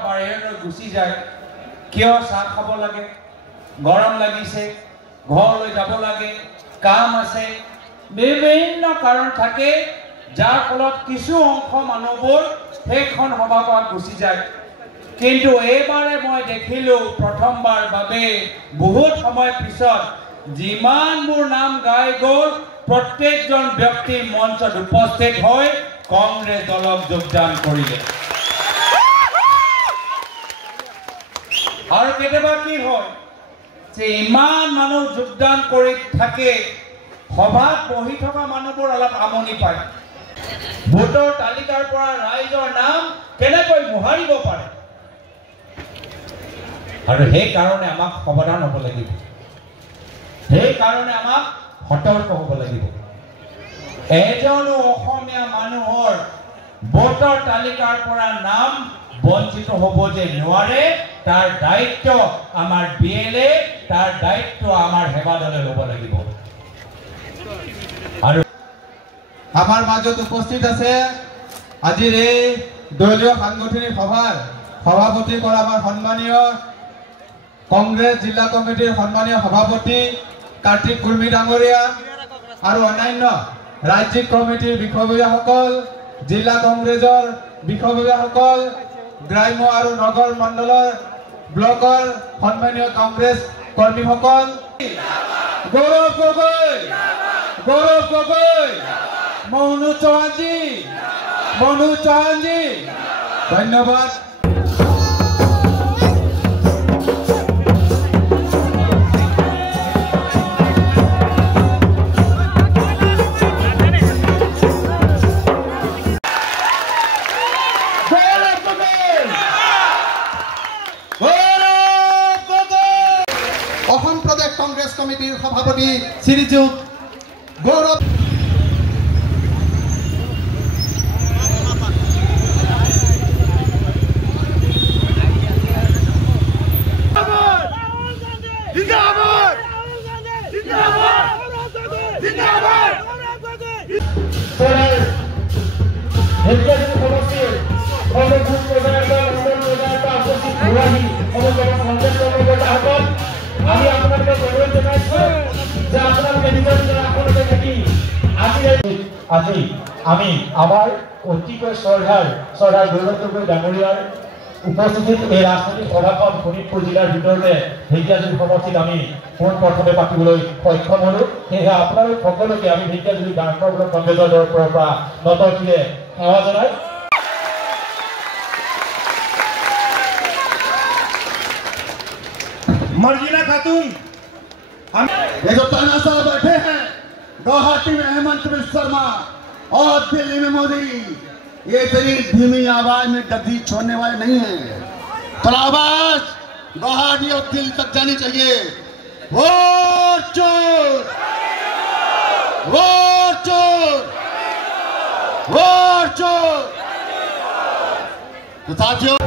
বাহিৰলৈ গুচি যায় কিয় চাহ খাব লাগে গৰম লাগিছে ঘৰলৈ যাব লাগে কাম আছে বিভিন্ন কাৰণ থাকে যাৰ ফলত কিছু অংশ মানুহবোৰ সেইখন সভা পৰা গুচি যায় কিন্তু এইবাৰে মই দেখিলো প্ৰথমবাৰ বাবে বহুত সময় পিছত যিমান মোৰ নাম গাই গ'ল প্ৰত্যেকজন ব্যক্তি মঞ্চত উপস্থিত হৈ কংগ্ৰেছ দলক যোগদান কৰিলে আৰু কেতিয়াবা কি হয় যে ইমান মানুহ যোগদান কৰি থাকে সভাত বহি থকা মানুহবোৰ অলপ আমনি পায় ভোটৰ তালিকাৰ পৰা ৰাইজৰ নাম কেনেকৈ মোহাৰিব পাৰে আৰু সেই কাৰণে আমাক সাৱধান হ'ব লাগিব সেই কাৰণে আমাক সতৰ্ক হ'ব লাগিব এজনো অসমীয়া মানুহৰ ভোটৰ তালিকাৰ পৰা নাম বঞ্চিত হ'ব যে নোৱাৰে তাৰ দায়িত্ব আমাৰ বিএলএ তাৰ দায়িত্ব আমাৰ সেৱা দলে ল'ব লাগিব আৰু আমাৰ মাজত উপস্থিত আছে আজিৰ এই দলীয় সাংগঠনিক সভাৰ সভাপতি কৰা আমাৰ সন্মানীয় কংগ্ৰেছ জিলা কমিটিৰ সন্মানীয় সভাপতি কাৰ্তিক কুৰ্মী ডাঙৰীয়া আৰু অন্যান্য ৰাজ্যিক কমিটিৰ বিষয়ববীয়াসকল জিলা কংগ্ৰেছৰ বিষয়ববীয়াসকল গ্ৰাম্য আৰু নগৰ মণ্ডলৰ ব্লকৰ সন্মানীয় কংগ্ৰেছ কৰ্মীসকল গৌৰৱ গগৈ মনু চৌহানজী ধন্যবাদ অসম প্ৰদেশ কংগ্ৰেছ কমিটিৰ সভাপতি শ্ৰীযুত গৌৰৱ আমি আপোনালোকে অনুৰোধ জনাইছো যে আপোনালোকে নিজৰ আসনতে থাকি আজি আমি আমাৰ অতিকৈ শ্ৰদ্ধাৰ গৌৰৱ গগৈ ডাঙৰীয়াৰ উপস্থিতিত এই ৰাজনৈতিক সভাখন শোণিতপুৰ জিলাৰ ভিতৰতে ঢেকীয়াজুলি সমষ্টিত আমি পোনপ্ৰথমে পাতিবলৈ সক্ষম হ'লো সেয়েহে আপোনালোক সকলোকে আমি ঢেকীয়াজুলি গাঁওবুঢ়া ব্লক কংগ্ৰেছৰ তৰফৰ পৰা নতশিৰে সেৱা জনাই मर्जीना खातून ये जो तानाशाह बैठे हैं गुवाहाटी में हेमंत बिस्वा शर्मा और दिल्ली में मोदी ये तेरी धीमी आवाज में गद्दी छोड़ने वाले नहीं है तो आवाज गुवाहाटी और दिल्ली तक जानी चाहिए वोट चोर वोट चोर वोट चोर तो साथियों